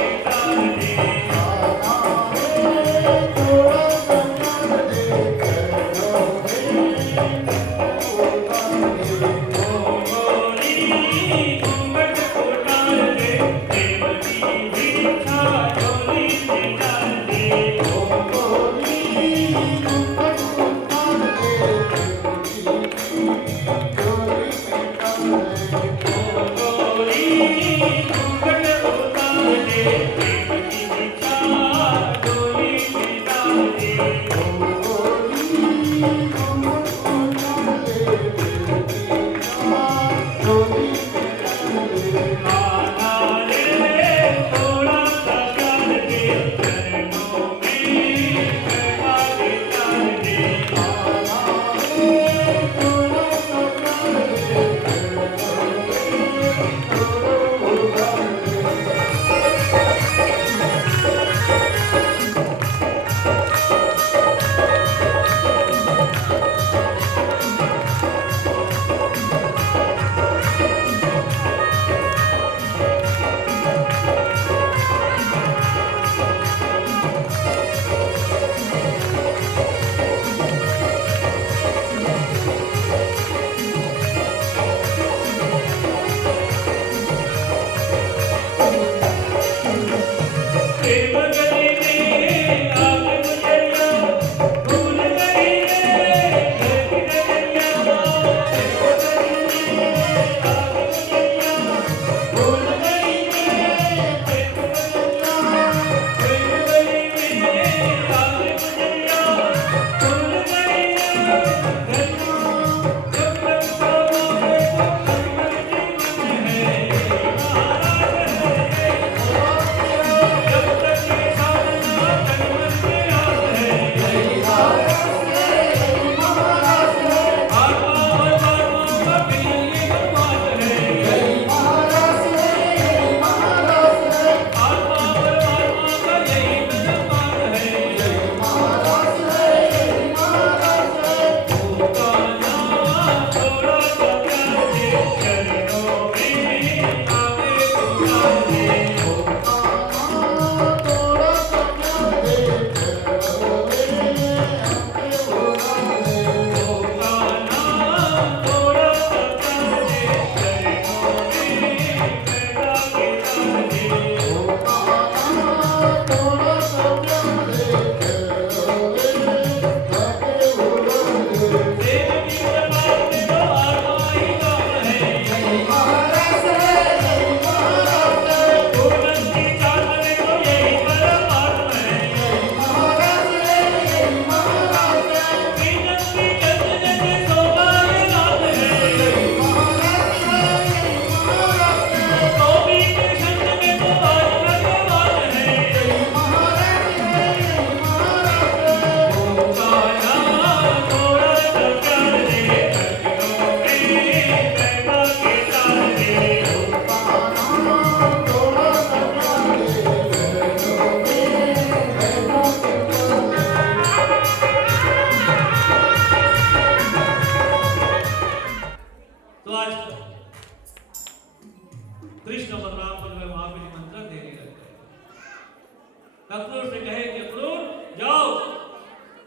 अक्रूर से कहे कि अक्रूर जाओ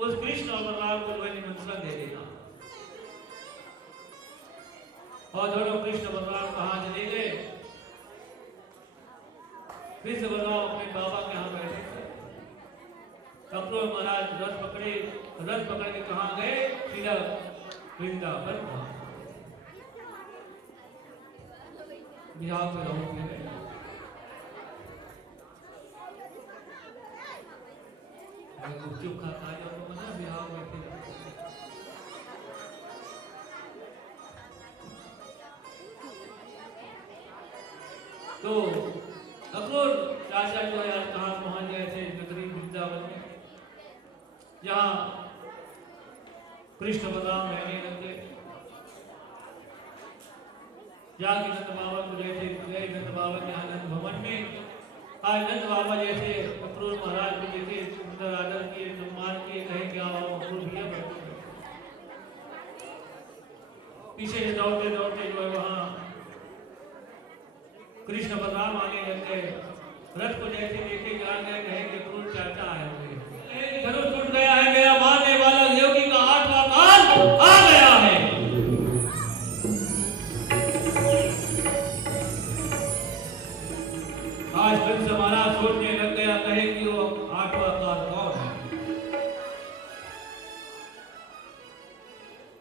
उस कृष्ण और बलराम को निमंत्रण दे देना। और दोनों कृष्ण बलराम कहाँ चले गए? कृष्ण बलराम अपने बाबा के यहाँ बैठे थे। अक्रूर महाराज रथ पकड़ के कहाँ गए? सीधा वृंदावन धाम। बिहार पे रहूं गए। गुपचुप खा जाओ मना बिहार में फिर। तो अक्रूर चाचा जो है आज कहाँ पहुंच गए थे? नगरी वृंदावन में, जहाँ कृष्ण बलराम रहने लगे। जाके नंद बाबा को गए नंद बाबा के आनंद भवन में। आज नंद बाबा जैसे अक्रूर महाराज को जैसे सुंदर आदर किए, सम्मान किए, कहे क्या अक्रूर भैया बैठे। पीछे से दौड़ते दौड़ते जो है वहाँ कृष्ण बलराम आने लगे। रथ को जैसे लेके जा गए, कहे कि अक्रूर चाचा आए हुए। धनुष टूट गया है, मेरा मारने वाला देवकी का 8वां काल आ गया है। आज कंस महाराज सोचने लग गया, कहे कि वो 8वां काल कौन है?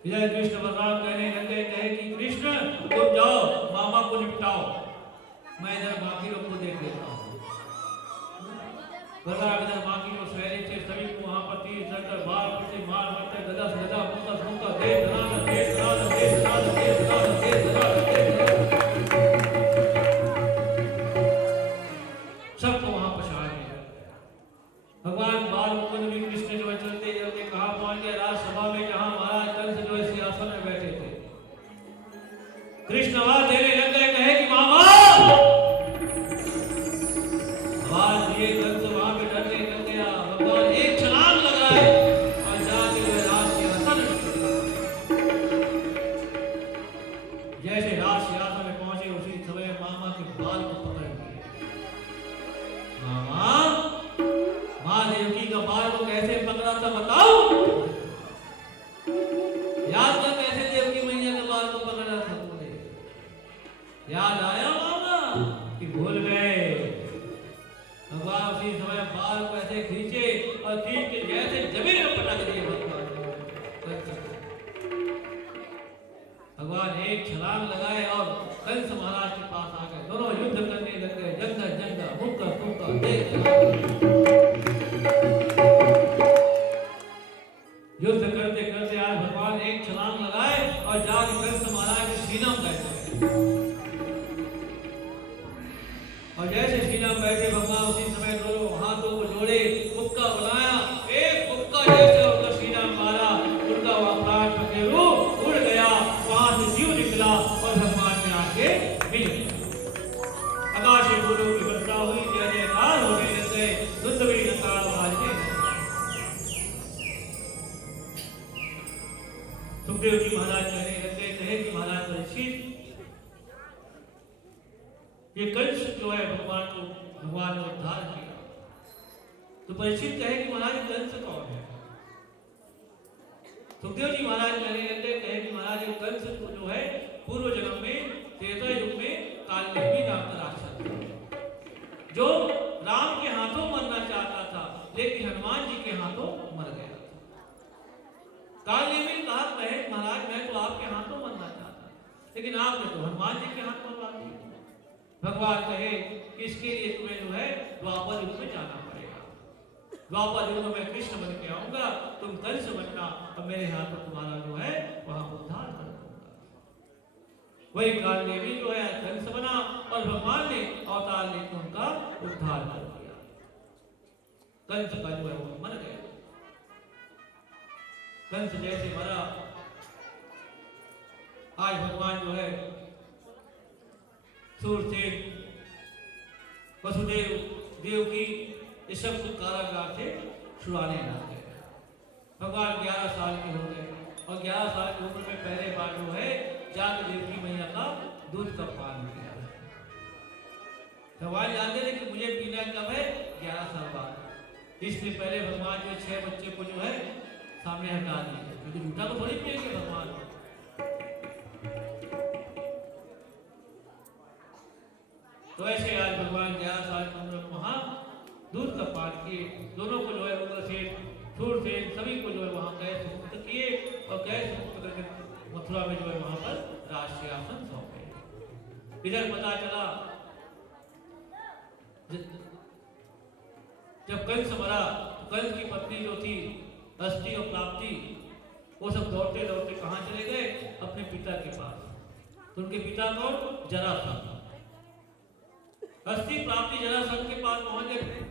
इधर कृष्ण बलराम कहने लगे, कहे कि कृष्ण तुम जाओ मामा को निपटाओ, मैं इधर बाकी लोग को देख लेता हूँ। बलराम इधर बाकी लोग सवेरे थे, सभी को वहां पर तीर धरकर बार पीछे मार मारते, गदा से गदा, मुक्का से मुक्का, दे धनाधन, दे धनाधन, दे धनाधन, दे धनाधन, दे धनाधन, दे धनाधन, सबको वहां पछाड़ दिया। भगवान बाल मुकुंद भी कृष्ण जो है चलते चलते कहाँ पहुंच गए? राजसभा में, जहाँ महाराज कंस जो है सिंहासन में बैठे थे। कृष्ण आवाज देने लग गए, कहे कि मामा। आवाज दिए, कंस वहां पे डरने लग गया। भगवान एक छलांग लगाए और जाके राज सिंहासन जैसे राज सिंहासन में पहुंचे, उसी समय मामा के बाल को पकड़ लिए। मामा, माँ देवकी का बाल को कैसे पकड़ा था बताओ? याद कर कैसे देवकी मैया के बाल को पकड़ा था तुमने? याद आया मामा कि भूल गए? भगवान उसी समय बाल को ऐसे खींचे और खींच के जैसे जमीन में पटक दिए। भगवान एक छलांग लगाए और कंस महाराज के पास आ गए। दोनों युद्ध करने लग गए, जंगा जंगा, मुक्का मुक्का, युद्ध करते करते आज भगवान एक छलांग लगाए और जाके कंस महाराज के सीना में बैठ गए। और जैसे सीना में बैठे भगवान उसी समय दोनों हाथों को जोड़े, मुक्का बनाया, एक मुक्का जैसे उनका सीना में मारा, उनका वह प्राण पखेरु उड़ गया, वहां से जीव निकला और भगवान में आके मिल गया। आकाश में फूलों की वर्षा हुई, जय जयकार होने लगे, धुंधली नकार बाजने लगी। सुखदेव जी महाराज कहने लगे, कहे कि महाराज परीक्षित, ये कंस जो है भगवान ने उद्धार किया। तो परीक्षित कहे कि महाराज कंस कौन है? सुखदेव जी महाराज कहने लगे, कहे कि महाराज ये कंस को जो है पूर्व जन्म में त्रेता युग में कालनेमी नाम का राक्षस था, जो राम के हाथों मरना चाहता था, लेकिन हनुमान जी के हाथों मर गया। कालनेमी कहा, कहे महाराज मैं तो आपके हाथों मरना चाहता, लेकिन आपने तो हनुमान जी के हाथ मरवा दिया। भगवान कहे इसके लिए तुम्हें जो है द्वापर युग में जाना पड़ेगा। द्वापर युग में कृष्ण बन के आऊंगा, तुम कंस बनना और मेरे हाथ में तुम्हारा जो है वहां उद्धार कर दूंगा। वही कालनेमी जो है कंस बना और भगवान ने अवतार लेकर उनका उद्धार कर दिया। कंस का जो है वो मर गया। कंस जैसे मरा, आज भगवान जो है सूरसेन, वसुदेव, देवकी, ये सब कुछ कारागार से छुड़ाने लग गए। भगवान 11 साल के हो गए और 11 साल की उम्र में पहले बार जो है जाकर देवकी मैया का दूध का पान किया। भगवान जानते थे कि मुझे पीना कब है? 11 साल बाद। इससे पहले भगवान जो 6 बच्चे को जो है सामने हटा दिए, क्योंकि झूठा को थोड़ी पिएंगे भगवान। तो ऐसे आज भगवान 11 साल की उम्र वहाँ दूध का पान किए, दोनों को जो है उग्रसेन, शूरसेन सभी को जो है वहाँ कैसे मुक्त किए और कैसे मुक्त करके मथुरा में जो है वहाँ पर राज सिंहासन सौंपे। इधर पता चला जब कंस मरा तो कंस की पत्नी जो थी अष्टि और प्राप्ति, वो सब दौड़ते दौड़ते कहाँ चले गए? अपने पिता के पास। तो उनके पिता कौन? जरासंध। अष्टि प्राप्ति जरासंध के पास पहुंच गए।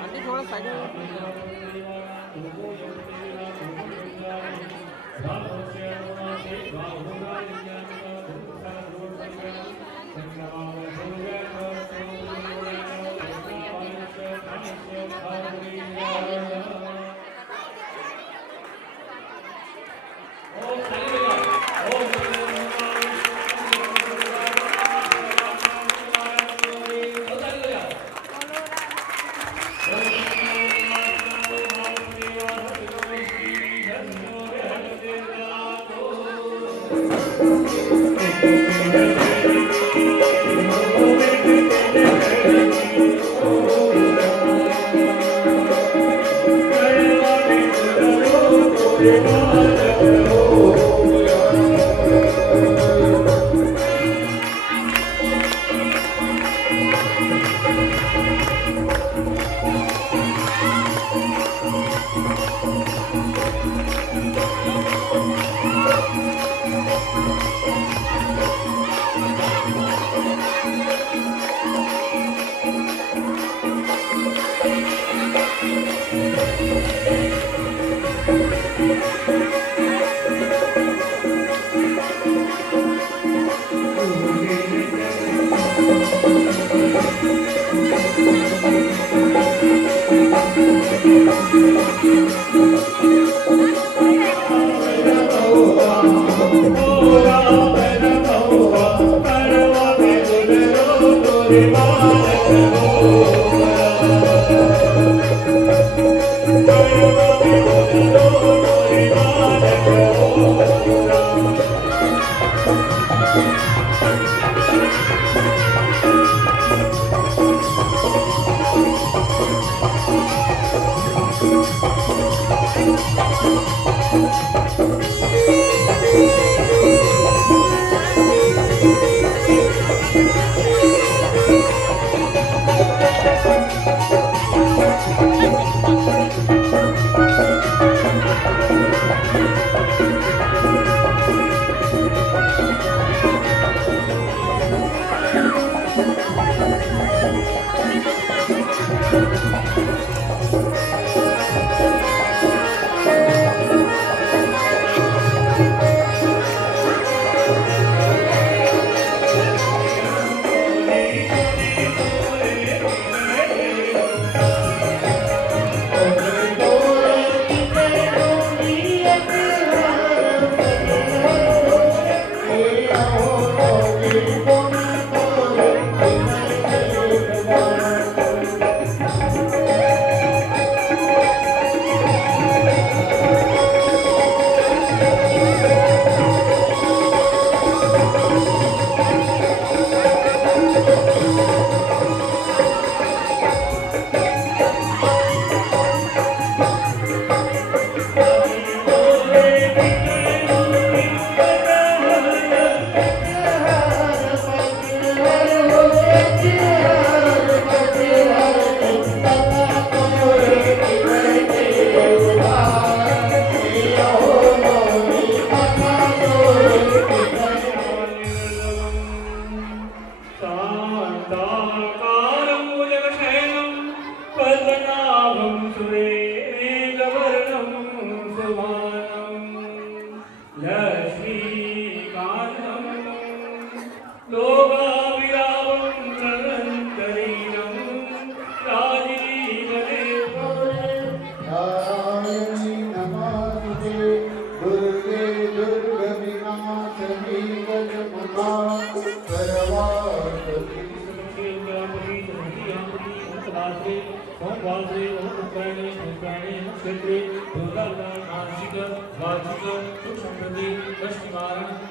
आंटी थोड़ा साइड में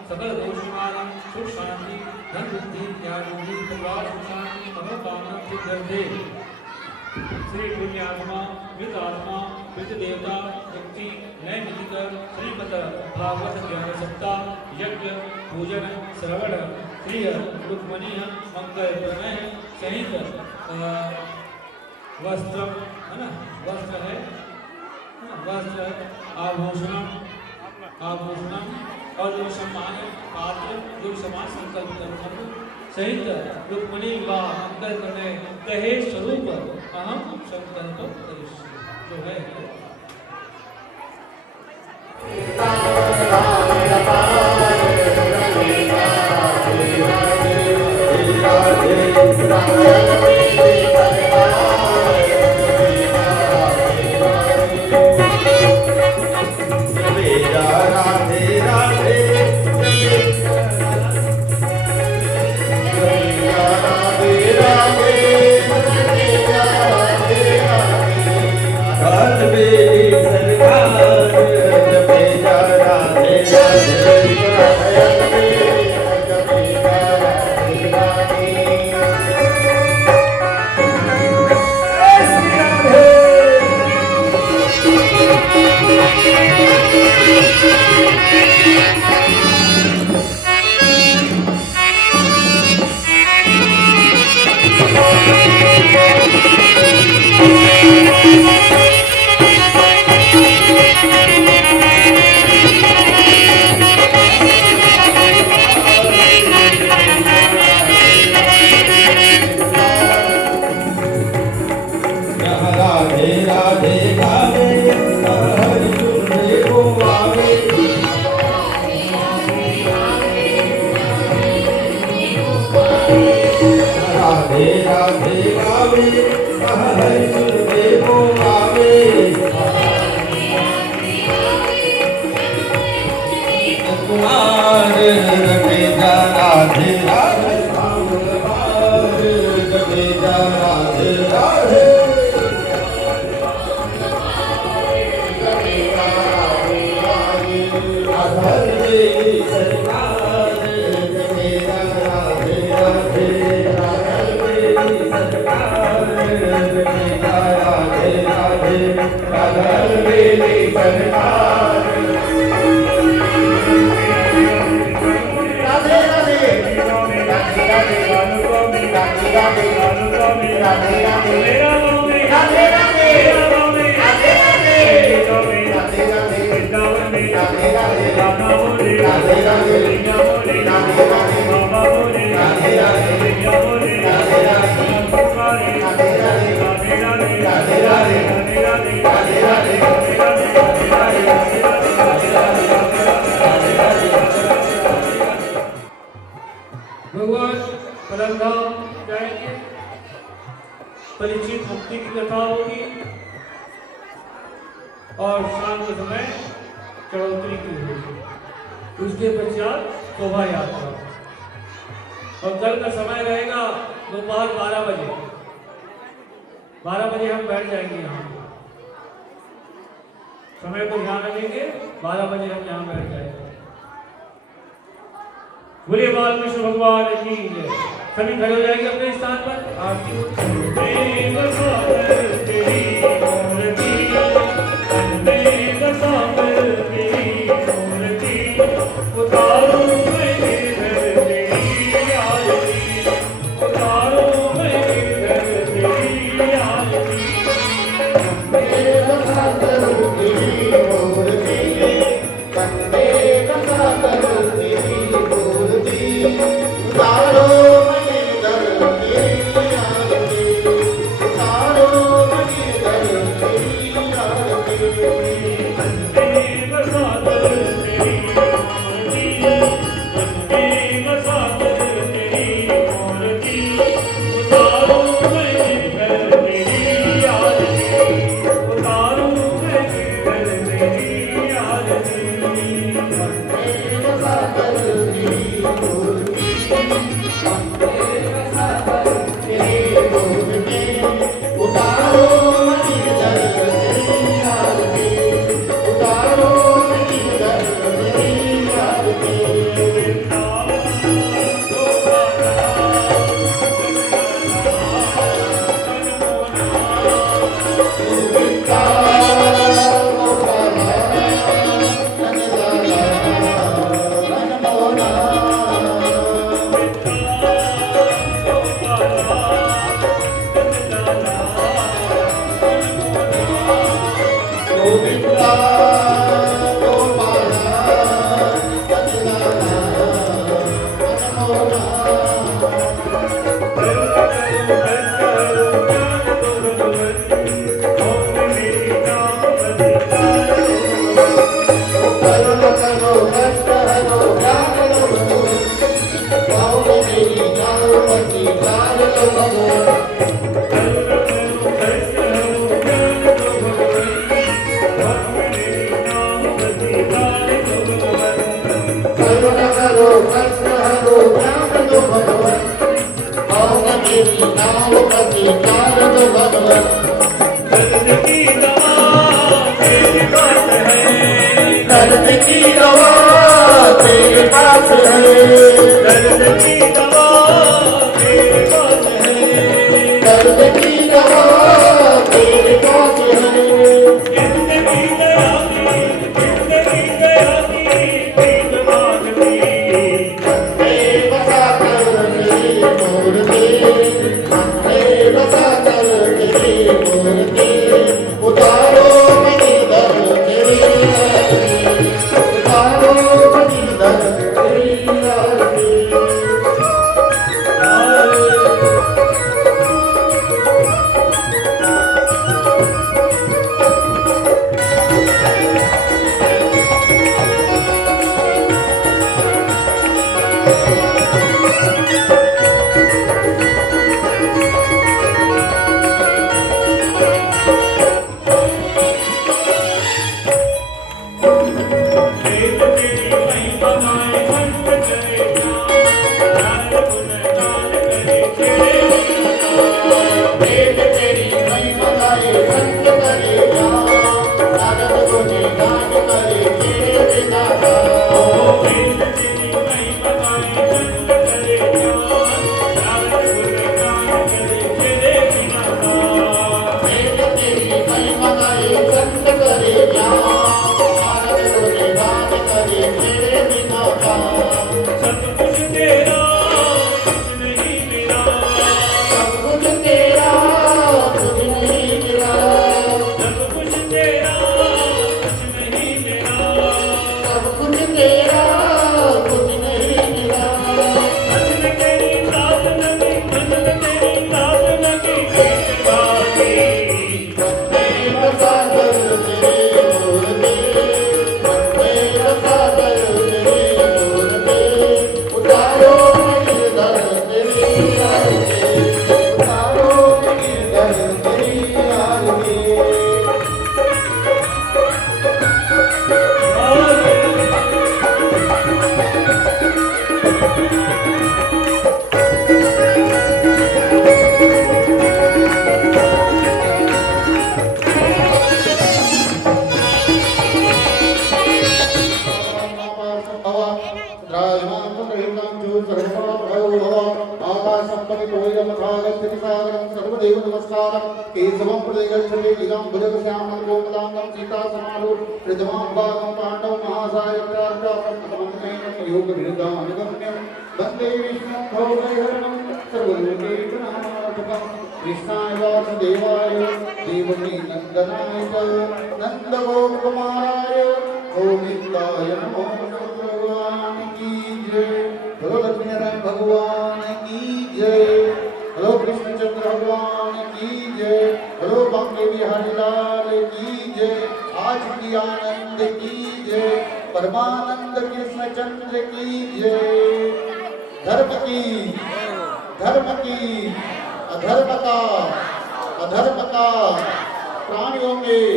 सकल दोष निवारण सुख शांति धन बुद्धि ज्ञान बुद्धि परिवार सुख शांति मनोकामना सिद्ध्यर्थे श्री पुण्यात्मा मृत आत्मा मृत देवता व्यक्ति नैमितिक श्रीमद भागवत ज्ञान सप्ताह यज्ञ पूजन श्रवण श्री रुक्मणी मंगल प्रमेय सहित वस्त्र है ना वस्त्र है वस्त्र आभूषण और जो सम्मान पात्र जो समान संकल्प सहित रुक्मिणी वा मंगल तनय कहे स्वरूप अहम संकल्प करिष्ये। जो है भगवान परमधाम जाएंगे, परीक्षित मुक्ति की कथा होगी और शाम के समय चढ़ोतरी की होगी। उसके पश्चात शोभा यात्रा और कल का समय रहेगा दोपहर 12 बजे। 12 बजे हम बैठ जाएंगे यहाँ, समय को ध्यान रखेंगे। 12 बजे हम यहाँ बैठ जाएंगे। बोलिए बालकृष्ण भगवान की जय। सभी खड़े हो जाएंगे अपने स्थान पर। आरती दर्द की दवा तेरे पास है, दर्द की दवा तेरे पास है, दर्द की दवा तेरे पास है। जिंदगी गया की प्रीत मांगती, बसा कर तेरे मोर पे, बसा कर तेरे मोर पे, उतारो मेरी दर्द तेरी आरती, उतारो मेरी दर्द तेरी आरती। प्रेम तेरी महिमा गाए संत चले नाम गुण गान करे छेड़े वेद तेरी महिमा गाए संत करे जान, नारद गुण गान करे तेरे बिना गान। प्रेम तेरी महिमा गाए संत चले नाम गुण गान करे छेड़े बिना वेद तेरी महिमा गाए संत करे जान, नारद गुण गान करे तेरे बिना गान। सब कुछ तेरा कुछ नहीं मेरा, सब कुछ तेरा कुछ नहीं मिला, सब कुछ तेरा कुछ नहीं मेरा, सब कुछ तेरा कुछ नहीं मिला। मन में तेरी साथ लगी, मन में तेरी साथ लगी तेरे बाकी। बसा कर तेरे मोर पे, बसा कर तेरे मोर पे, उतारो मेरी दर्द तेरी आरती, उतारो मेरी दर्द तेरी आरती। केशवं प्रदेगच्छते लीलां भुजगश्यामं गोपदांगं सीता समारूढ हृदमां भागं पाण्डव महासायत्रार्चापन्नमन्मेनं योगभृदानुगम्यं वन्दे विष्णुं भवभयहरणं सर्वलोकेशनाथकं कृष्णाय वासुदेवाय देवकी नन्दनाय च नन्दगोपकुमाराय गोविन्दाय नमो भगवान की जय। बोलो लक्ष्मीनारायण भगवान की जय। हेलो कृष्णचंद्र भगवान की जय। हेलो बांके बिहारी लाल की जय। आज की आनंद की जय। परमानंद कृष्णचंद्र की जय। धर्म की अधर्म का प्राणियों में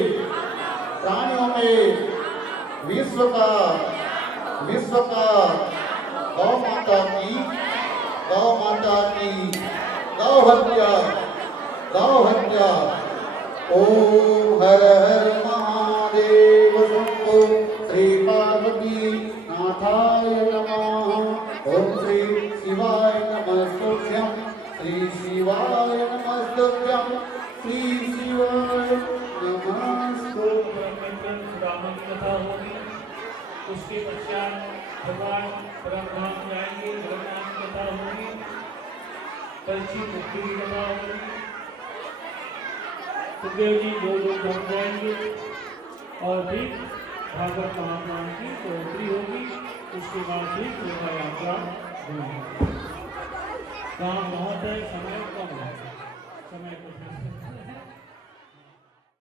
विश्व का गौ माता की गौ हत्या। ओम हर हर महादेव शंभो श्री पार्वती नाथाय नमः। ओम श्री शिवाय नमस्तुभ्यं श्री शिवाय नमस्तुभ्यं श्री शिवाय नमस्तुभ्यं। रावण की कथा होगी, उसके पश्चात भगवान परमधाम जाएंगे, जगन्नाथ की कथा होगी, परीक्षित मुक्ति की कथा होगी, सुखदेव जी दो धाम जाएंगे और फिर भागवत महापुराण की प्रवृत्ति होगी। उसके बाद फिर यात्रा होगी। काम बहुत है, समय कम है, समय कुछ है।